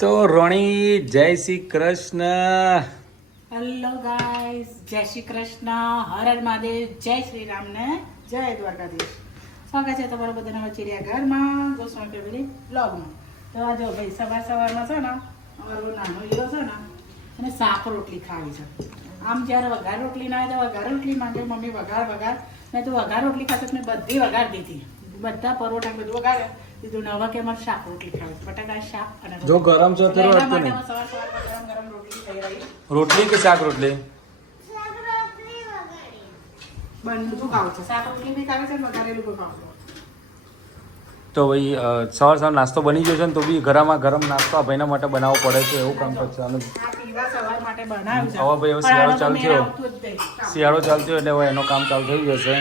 તો રોણી જય Shri Krishna. Hello guys, જય શ્રી કૃષ્ણ, હર હર મહાદેવ, જય શ્રી રામ ને જય દ્વારકાધીશ. સ્વાગત છે તમારા બધાના ચિડિયા ઘરમાં ગોસ્વામી ફેમિલી બ્લોગમાં. તો આ જો ભાઈ સવારમાં છે ને અમારો નાનો હીરો છે ને અને શાક રોટલી ખાવી છે. આમ જ્યારે વઘાર રોટલી ના આવે તો વઘાર રોટલી માંગે મમ્મી વઘાર મેં તો વઘાર રોટલી ખાતે મેં બધી વઘાર દીધી, બધા પરોઠા બધું વઘારે દીધું ને હવે કે અમારે શાક રોટલી ખાવી, બટાકા શાક અને જો ગરમ છે તો એના રોટલી માટે સવારમાં ગરમ રોટલી થઈ રહી. રોટલી કે શાક રોટલી? બધું ખાવું છે, શાક રોટલી બી ખાવે છે ને વઘારેલું બી ખાવું છે. તો ભાઈ સવાર નાસ્તો બની ગયો છે ને તો બી ગરમા ગરમ નાસ્તો આ ભાઈના માટે બનાવવો પડે છે, એવું કામ કરશે. અને આ પીવા સવાર માટે બનાવ્યું છે. હવે ભાઈ હવે શિયાળો ચાલુ થયો, આવતું જ નહીં. શિયાળો ચાલુ થયો એટલે હવે એનો કામ ચાલુ થઈ જશે.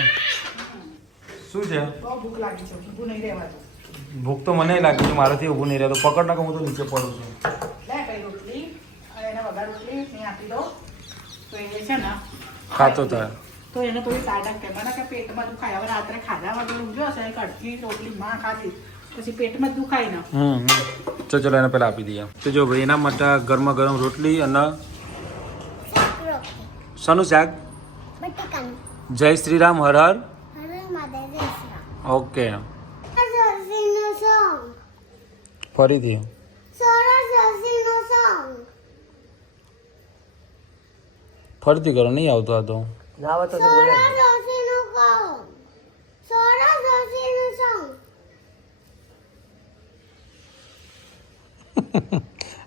શું છે? બહુ ભૂખ લાગી છે, ઊભું નહીં રહેવાતું. ભૂખ તો મને લાગી છે, મારાથી ઊભું નહીં રહેતો. પકડ નાખો, હું તો નીચે પડું છું. લે કઈ રોટલી અને એને વઘાર રોટલી નહીં આપી દો તો એ છે ને ખાતો થાય. તો એને થોડી તાકાત કે મને કે પેટમાં દુખાય. હવે રાત્રે ખાધા વગર ઊંઘ્યો હશે, એક અડધી રોટલી માં ખાધી પછી પેટમાં જ દુખાય ને. તો ચલો એને પહેલા આપી દઈએ. તો જો ભાઈ એના માટે ગરમા ગરમ રોટલી અને શાનું શાક? જય શ્રી રામ, હર હર. ઓકે, ફરીથી ફરીથી કરો, નહીં આવતો આ તો.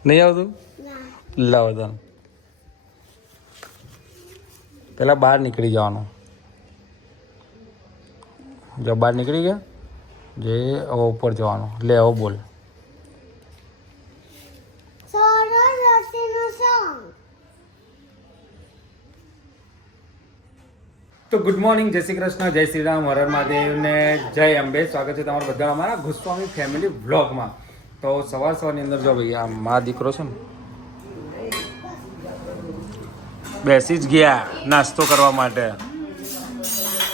નહીં આવતું? લાવો તો પેલા બહાર નીકળી જવાનું. જો બહાર નીકળી ગયા, જે હવે ઉપર જવાનું. લે હવે બોલ. તો ગુડ મોર્નિંગ, જય શ્રી કૃષ્ણ, જય શ્રી રામ, હર હર મહાદેવ ને જય અંબે. સ્વાગત છે તમારા બધા અમારા ગોસ્વામી ફેમિલી વ્લોગમાં. તો સવારની અંદર જો ભાઈ આ મા દીકરો છે ને બેસી જ ગયા નાસ્તો કરવા માટે.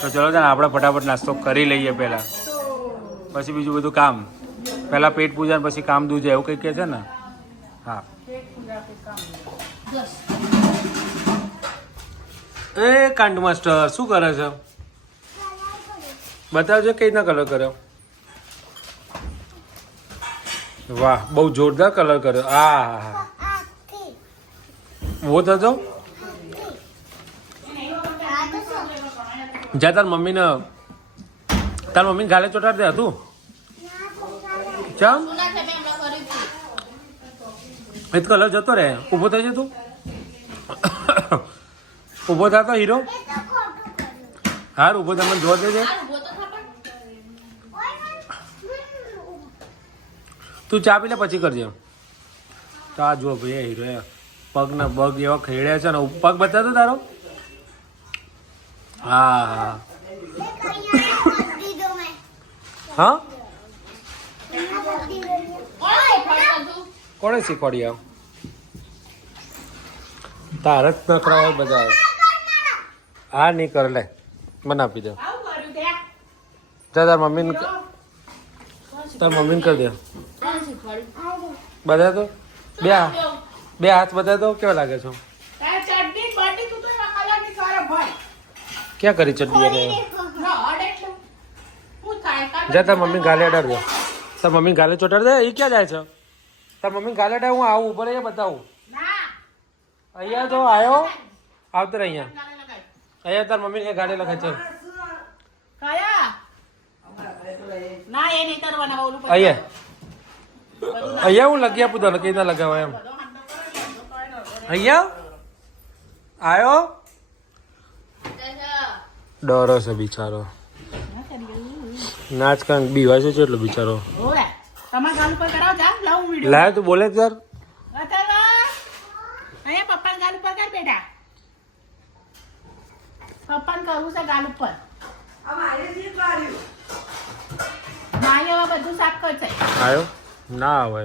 તો ચલો ને આપણે ફટાફટ નાસ્તો કરી લઈએ પહેલાં, પછી બીજું બધું કામ. પહેલાં પેટ પૂજા પછી કામ દૂજે, એવું કંઈક કહે છે ને? હા. એ કાંડ માસ્ટર શું કરે છે? બતાવજો કઈ રીતના કલર કર્યો. વાહ, બહુ જોરદાર કલર કર્યો. આ वो થતો જા તાર મમ્મીને ગાલે ચોટાડ દે હતું. ચમ એ કલર જતો રે. ઊભો થઈ જતો, ઊભો થતો હીરો. હાર ઊભો થઈને જોવા દેજે. તું ચા પી લે પછી કરજે. તો આ જો ભાઈ હીરો પગના પગ એવા ખેડ્યા છે ને. પગ બતાવતો તારો. હા હા હા. કોણે શીખવાડી? તારે જ નકરા હોય બધા. હા નહીં કરે, લે મને આપી દે. તાર મમ્મીને કરી દે. બધા તો બે હાથ બધા તો કેવા લાગે છો? ક્યાં કરી ચડ્ડી એને? જા તાર મમ્મી ગાલે અડાડ દે. તાર મમ્મી ગાલે ચોટાડ દે. એ ક્યાં જાય છે? તાર મમ્મી ગાલે અડાડ. હું આવું ઉપર અહીંયા બતાવું. અહીંયા તો આવ્યો આવતો અહીંયા. અહીંયા તાર મમ્મી ગાડે લખાય છે. અહીંયા હું લગી આપું તને, કઈ ના લગાવા એમ. અહીંયા આવ્યો ડરો છે બિચારો. નાચ કાંક બીવા છે એટલો બિચારો. લાય તું બોલે સર. પપ્પાને ગાલ ઉપર કર બેટા. પપ્પાને કરવું છે ગાલ ઉપર. બધું સાફ કરશે. આવ્યો ના આવે,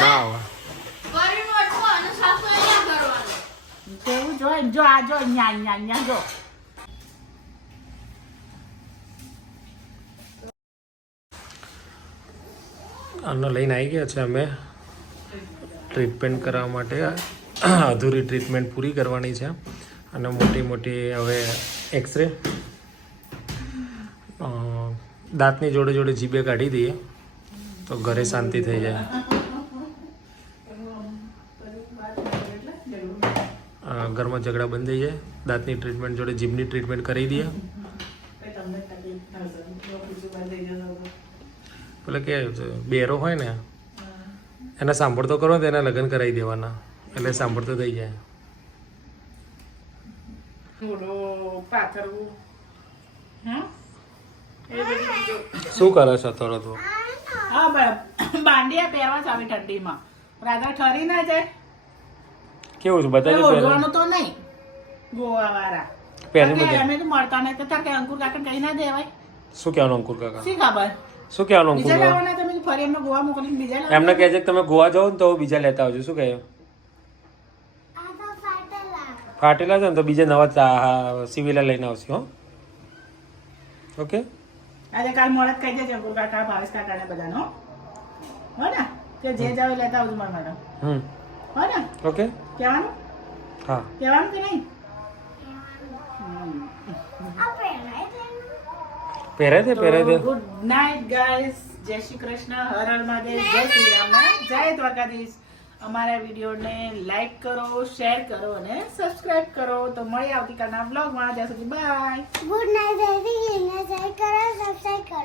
ના આવે. તેવું જો આ જો ન્યા જો. આનો લઈને આવી ગયા છે અમે ટ્રીટમેન્ટ કરવા માટે. અધૂરી ટ્રીટમેન્ટ પૂરી કરવાની છે અને મોટી મોટી હવે એક્સરે, દાંતની જોડે જોડે જીભે કાઢી દઈએ તો ઘરે શાંતિ થઈ જાય. ઘરમાં ઝઘડા બંધ થઈ જાય. દાંતની ટ્રીટમેન્ટ જોડે જીભની ટ્રીટમેન્ટ કરી દઈએ. પેલા કે બેરો હોય ને એને સાંભળતો કરો તો એના લગ્ન કરાવી દેવાના, એટલે સાંભળતો થઈ જાય. શું કરે છે થોડો તું? હા બાંડિયા પહેરવા છે આવી ઠંડીમાં, રાધા ઠરી ના જાય. કેવું છે બતાવી ઓઢવાનું તો નહીં ગોવા વાળા અમે તો મળતા નહીં તો તાર કે અંકુર કાકા કઈ ના દેવાય. શું કહેવાનું અંકુર કાકા? શી ખબર શું કહેવાનું અંકુર બીજા કાકા? લાવવાના તમે ફરી એમને ગોવા મોકલીને બીજા એમને કહે છે કે તમે ગોવા જાઓ ને તો બીજા લેતા આવજો. શું કહે? ફાટેલા છે ને તો બીજા નવા સિવિલા લઈને આવશે. હો ઓકે. આજે કાલ મોડે કહી દેજે અંકુર કાકા ભાવેશ કાકા ને બધાનો હો ને કે જે જાવ લેતા આવજો મારા માટે. હો ને ઓકે કહેવાનું? હા કહેવાનું કે નહીં? પહેરાય દે. Good night guys. જય શ્રી કૃષ્ણ, હર હર મહાદેવ, જય શ્રી રામ, જય દ્વારકાધીશ. અમારા વિડીયોને લાઈક કરો, શેર કરો અને સબસ્ક્રાઇબ કરો. તો મળીએ આવતીકાલના બ્લોગમાં. ત્યાં સુધી બાય. ગુડ નાઇટ, જય શ્રી કૃષ્ણ, શેર કરો, સબસ્ક્રાઇબ કરો.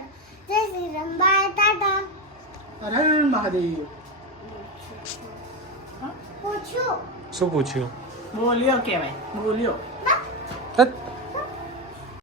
જય શ્રી રામ, બાય, ટાટા. હર હર મહાદેવ. પૂછ્યું શું પૂછ્યું? બોલ્યો કહેવાય, બોલ્યો. હટ.